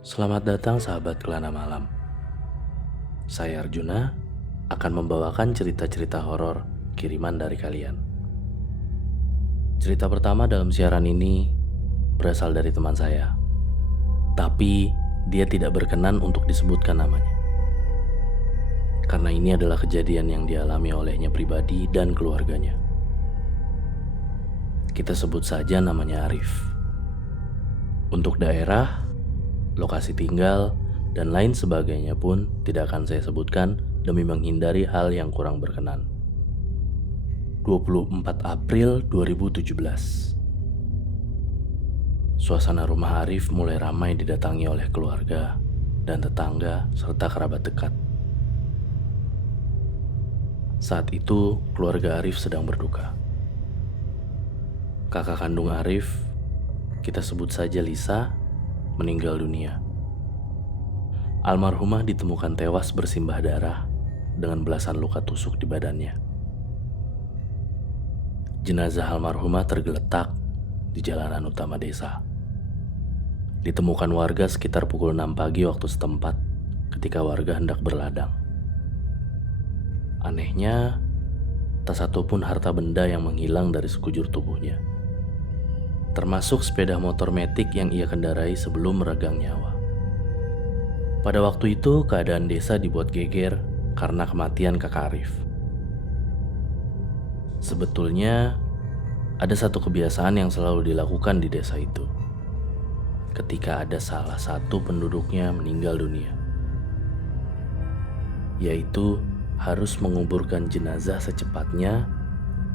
Selamat datang sahabat Kelana Malam. Saya Arjuna akan membawakan cerita-cerita horor kiriman dari kalian. Cerita pertama dalam siaran ini berasal dari teman saya. Tapi dia tidak berkenan untuk disebutkan namanya. Karena ini adalah kejadian yang dialami olehnya pribadi dan keluarganya. Kita sebut saja namanya Arif. Untuk daerah, lokasi tinggal, dan lain sebagainya pun tidak akan saya sebutkan demi menghindari hal yang kurang berkenan. 24 April 2017. Suasana rumah Arif mulai ramai didatangi oleh keluarga dan tetangga serta kerabat dekat. Saat itu, keluarga Arif sedang berduka. Kakak kandung Arif, kita sebut saja Lisa, meninggal dunia. Almarhumah ditemukan tewas bersimbah darah dengan belasan luka tusuk di badannya. Jenazah almarhumah tergeletak di jalanan utama desa. Ditemukan warga sekitar pukul 6 pagi waktu setempat ketika warga hendak berladang. Anehnya, tak satupun harta benda yang menghilang dari sekujur tubuhnya. Termasuk sepeda motor metik yang ia kendarai sebelum meregang nyawa. Pada waktu itu, keadaan desa dibuat geger karena kematian kakak Arif. Sebetulnya, ada satu kebiasaan yang selalu dilakukan di desa itu. Ketika ada salah satu penduduknya meninggal dunia, yaitu harus menguburkan jenazah secepatnya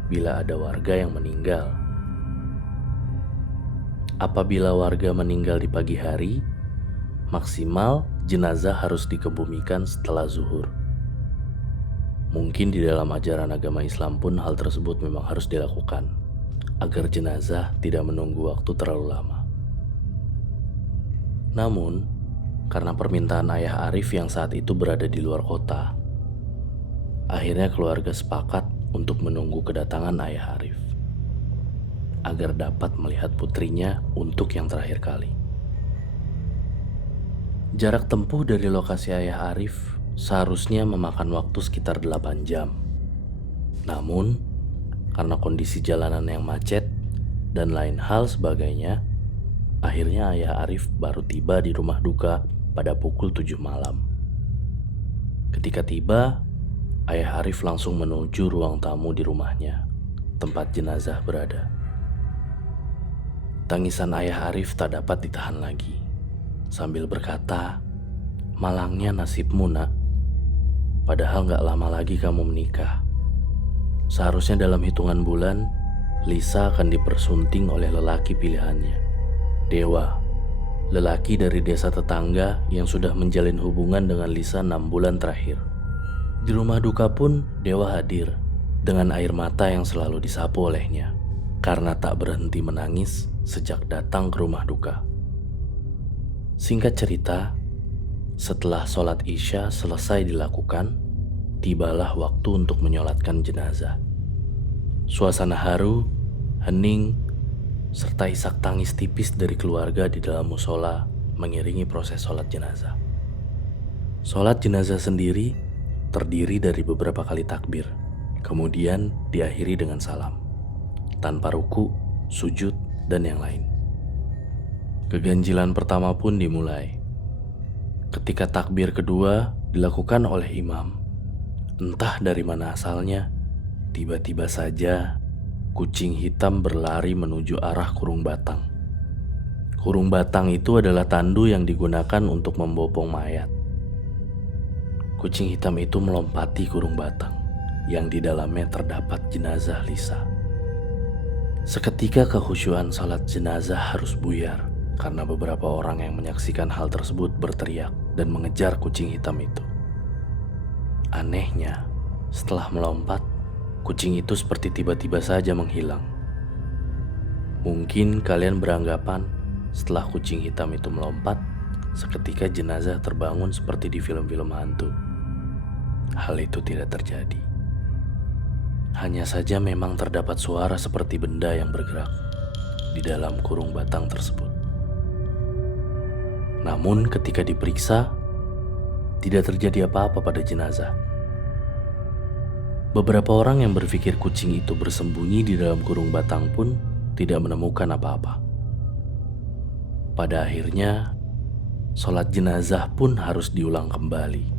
bila ada warga yang meninggal. Apabila warga meninggal di pagi hari, maksimal jenazah harus dikebumikan setelah zuhur. Mungkin di dalam ajaran agama Islam pun hal tersebut memang harus dilakukan, agar jenazah tidak menunggu waktu terlalu lama. Namun, karena permintaan ayah Arif yang saat itu berada di luar kota, akhirnya keluarga sepakat untuk menunggu kedatangan ayah Arif agar dapat melihat putrinya untuk yang terakhir kali. Jarak tempuh dari lokasi ayah Arif seharusnya memakan waktu sekitar 8 jam. Namun, karena kondisi jalanan yang macet dan lain hal sebagainya, akhirnya ayah Arif baru tiba di rumah duka pada pukul 7 malam. Ketika tiba, ayah Arif langsung menuju ruang tamu di rumahnya, tempat jenazah berada. Tangisan ayah Arif tak dapat ditahan lagi, sambil berkata, "Malangnya nasibmu, nak. Padahal gak lama lagi kamu menikah. Seharusnya dalam hitungan bulan, Lisa akan dipersunting oleh lelaki pilihannya, Dewa, lelaki dari desa tetangga yang sudah menjalin hubungan dengan Lisa 6 bulan terakhir." Di rumah duka pun Dewa hadir dengan air mata yang selalu disapu olehnya karena tak berhenti menangis sejak datang ke rumah duka. Singkat cerita, setelah sholat Isya selesai dilakukan, tibalah waktu untuk menyolatkan jenazah. Suasana haru, hening, serta isak tangis tipis dari keluarga di dalam musola mengiringi proses sholat jenazah. Sholat jenazah sendiri terdiri dari beberapa kali takbir, kemudian diakhiri dengan salam, tanpa ruku, sujud, dan yang lain. Keganjilan pertama pun dimulai. Ketika takbir kedua dilakukan oleh imam, entah dari mana asalnya, tiba-tiba saja kucing hitam berlari menuju arah kurung batang. Kurung batang itu adalah tandu yang digunakan untuk membopong mayat. Kucing hitam itu melompati kurung batang yang di dalamnya terdapat jenazah Lisa. Seketika kekhusyuan salat jenazah harus buyar karena beberapa orang yang menyaksikan hal tersebut berteriak dan mengejar kucing hitam itu. Anehnya, setelah melompat, kucing itu seperti tiba-tiba saja menghilang. Mungkin kalian beranggapan setelah kucing hitam itu melompat, seketika jenazah terbangun seperti di film-film hantu. Hal itu tidak terjadi. Hanya saja memang terdapat suara seperti benda yang bergerak di dalam kurung batang tersebut. Namun ketika diperiksa, tidak terjadi apa-apa pada jenazah. Beberapa orang yang berpikir kucing itu bersembunyi di dalam kurung batang pun tidak menemukan apa-apa. Pada akhirnya, sholat jenazah pun harus diulang kembali.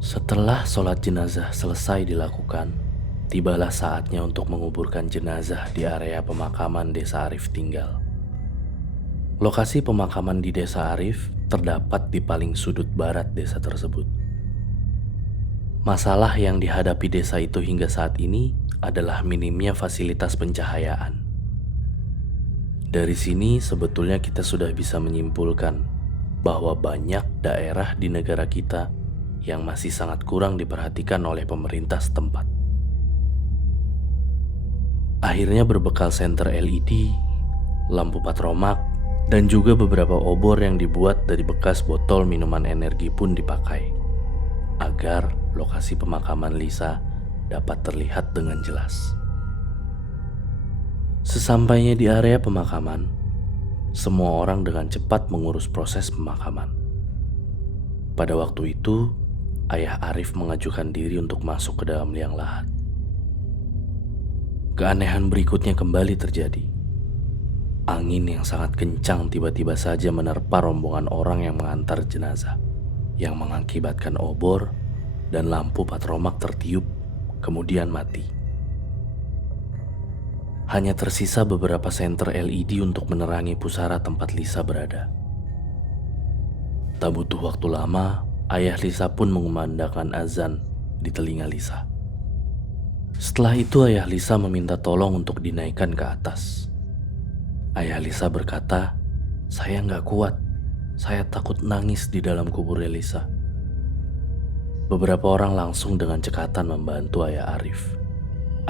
Setelah sholat jenazah selesai dilakukan, tibalah saatnya untuk menguburkan jenazah di area pemakaman Desa Arif tinggal. Lokasi pemakaman di Desa Arif terdapat di paling sudut barat desa tersebut. Masalah yang dihadapi desa itu hingga saat ini adalah minimnya fasilitas pencahayaan. Dari sini sebetulnya kita sudah bisa menyimpulkan bahwa banyak daerah di negara kita yang masih sangat kurang diperhatikan oleh pemerintah setempat. Akhirnya berbekal senter LED, lampu patromak, dan juga beberapa obor yang dibuat dari bekas botol minuman energi pun dipakai, agar lokasi pemakaman Lisa dapat terlihat dengan jelas. Sesampainya di area pemakaman, semua orang dengan cepat mengurus proses pemakaman. Pada waktu itu, ayah Arif mengajukan diri untuk masuk ke dalam liang lahat. Keanehan berikutnya kembali terjadi. Angin yang sangat kencang tiba-tiba saja menerpa rombongan orang yang mengantar jenazah, yang mengakibatkan obor dan lampu patromak tertiup, kemudian mati. Hanya tersisa beberapa senter LED untuk menerangi pusara tempat Lisa berada. Tak butuh waktu lama, ayah Lisa pun mengumandangkan azan di telinga Lisa. Setelah itu ayah Lisa meminta tolong untuk dinaikkan ke atas. Ayah Lisa berkata, "Saya nggak kuat, saya takut nangis di dalam kuburnya Lisa." Beberapa orang langsung dengan cekatan membantu ayah Arif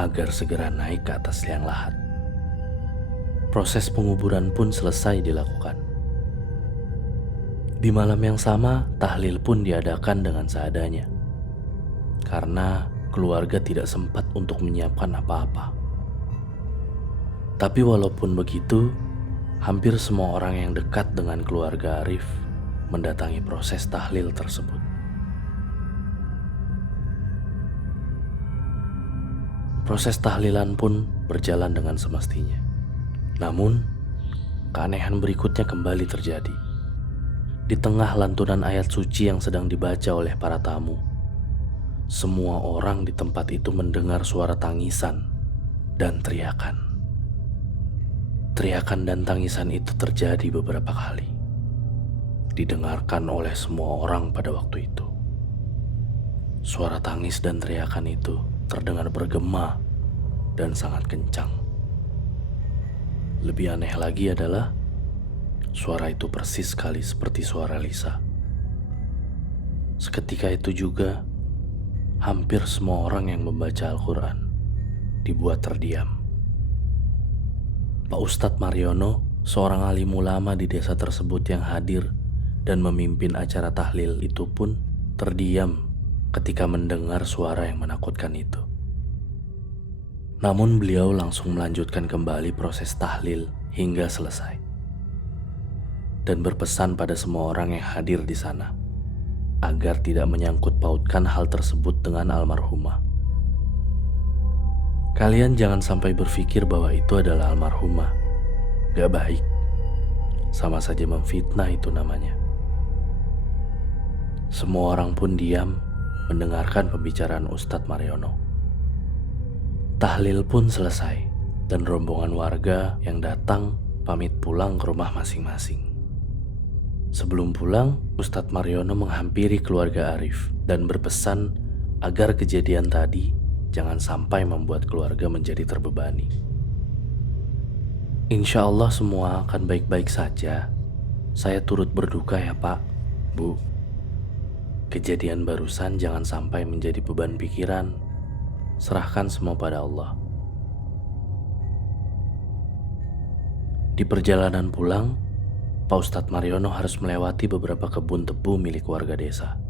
agar segera naik ke atas liang lahat. Proses penguburan pun selesai dilakukan. Di malam yang sama, tahlil pun diadakan dengan seadanya, karena keluarga tidak sempat untuk menyiapkan apa-apa. Tapi walaupun begitu, hampir semua orang yang dekat dengan keluarga Arif mendatangi proses tahlil tersebut. Proses tahlilan pun berjalan dengan semestinya. Namun, keanehan berikutnya kembali terjadi. Di tengah lantunan ayat suci yang sedang dibaca oleh para tamu, semua orang di tempat itu mendengar suara tangisan dan teriakan. Teriakan dan tangisan itu terjadi beberapa kali, didengarkan oleh semua orang pada waktu itu. Suara tangis dan teriakan itu terdengar bergema dan sangat kencang. Lebih aneh lagi adalah suara itu persis sekali seperti suara Lisa. Seketika itu juga, hampir semua orang yang membaca Al-Quran dibuat terdiam. Pak Ustadz Mariono, seorang alim ulama di desa tersebut yang hadir dan memimpin acara tahlil itu pun terdiam ketika mendengar suara yang menakutkan itu. Namun beliau langsung melanjutkan kembali proses tahlil hingga selesai, dan berpesan pada semua orang yang hadir di sana agar tidak menyangkut pautkan hal tersebut dengan almarhumah. Kalian jangan sampai berpikir bahwa itu adalah almarhumah. Gak baik. Sama saja memfitnah itu namanya. Semua orang pun diam mendengarkan pembicaraan Ustadz Mariono. Tahlil pun selesai dan rombongan warga yang datang pamit pulang ke rumah masing-masing. Sebelum pulang, Ustadz Mariono menghampiri keluarga Arif dan berpesan agar kejadian tadi jangan sampai membuat keluarga menjadi terbebani. Insya Allah semua akan baik-baik saja. Saya turut berduka ya Pak, Bu. Kejadian barusan jangan sampai menjadi beban pikiran. Serahkan semua pada Allah. Di perjalanan pulang, Pak Ustadz Mariono harus melewati beberapa kebun tebu milik warga desa.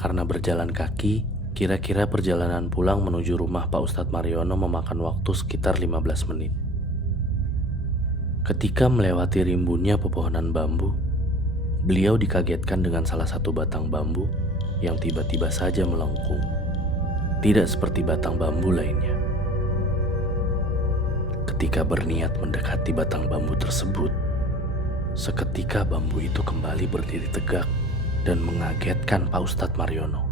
Karena berjalan kaki, kira-kira perjalanan pulang menuju rumah Pak Ustadz Mariono memakan waktu sekitar 15 menit. Ketika melewati rimbunnya pepohonan bambu, beliau dikagetkan dengan salah satu batang bambu yang tiba-tiba saja melengkung. Tidak seperti batang bambu lainnya. Ketika berniat mendekati batang bambu tersebut, seketika bambu itu kembali berdiri tegak dan mengagetkan Pak Ustadz Mariono.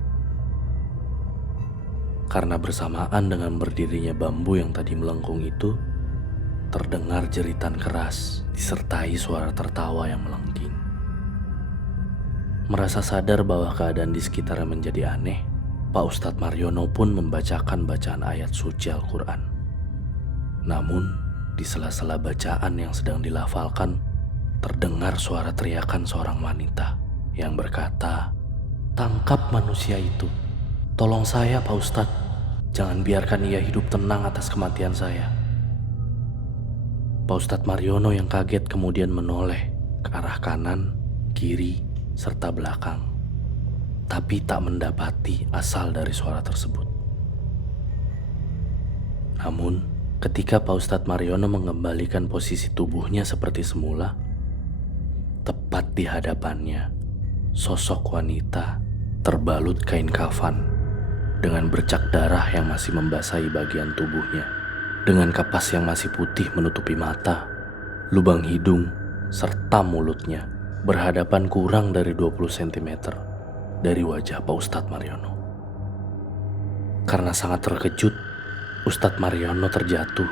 Karena bersamaan dengan berdirinya bambu yang tadi melengkung itu, terdengar jeritan keras disertai suara tertawa yang melengking. Merasa sadar bahwa keadaan di sekitarnya menjadi aneh, Pak Ustadz Mariono pun membacakan bacaan ayat suci Al-Quran. Namun, di sela-sela bacaan yang sedang dilafalkan, terdengar suara teriakan seorang wanita yang berkata, "Tangkap manusia itu. Tolong saya, Pak Ustadz. Jangan biarkan ia hidup tenang atas kematian saya." Pak Ustadz Mariono yang kaget kemudian menoleh ke arah kanan, kiri, serta belakang, tapi tak mendapati asal dari suara tersebut. Namun, ketika Pak Ustadz Mariono mengembalikan posisi tubuhnya seperti semula, tepat di hadapannya, sosok wanita terbalut kain kafan dengan bercak darah yang masih membasahi bagian tubuhnya, dengan kapas yang masih putih menutupi mata, lubang hidung, serta mulutnya berhadapan kurang dari 20 cm dari wajah Pak Ustadz Mariono. Karena sangat terkejut, Ustadz Mariono terjatuh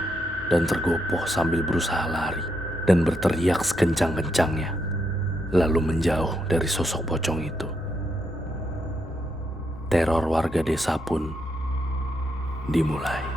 dan tergopoh sambil berusaha lari dan berteriak sekencang-kencangnya, lalu menjauh dari sosok pocong itu. Teror warga desa pun dimulai.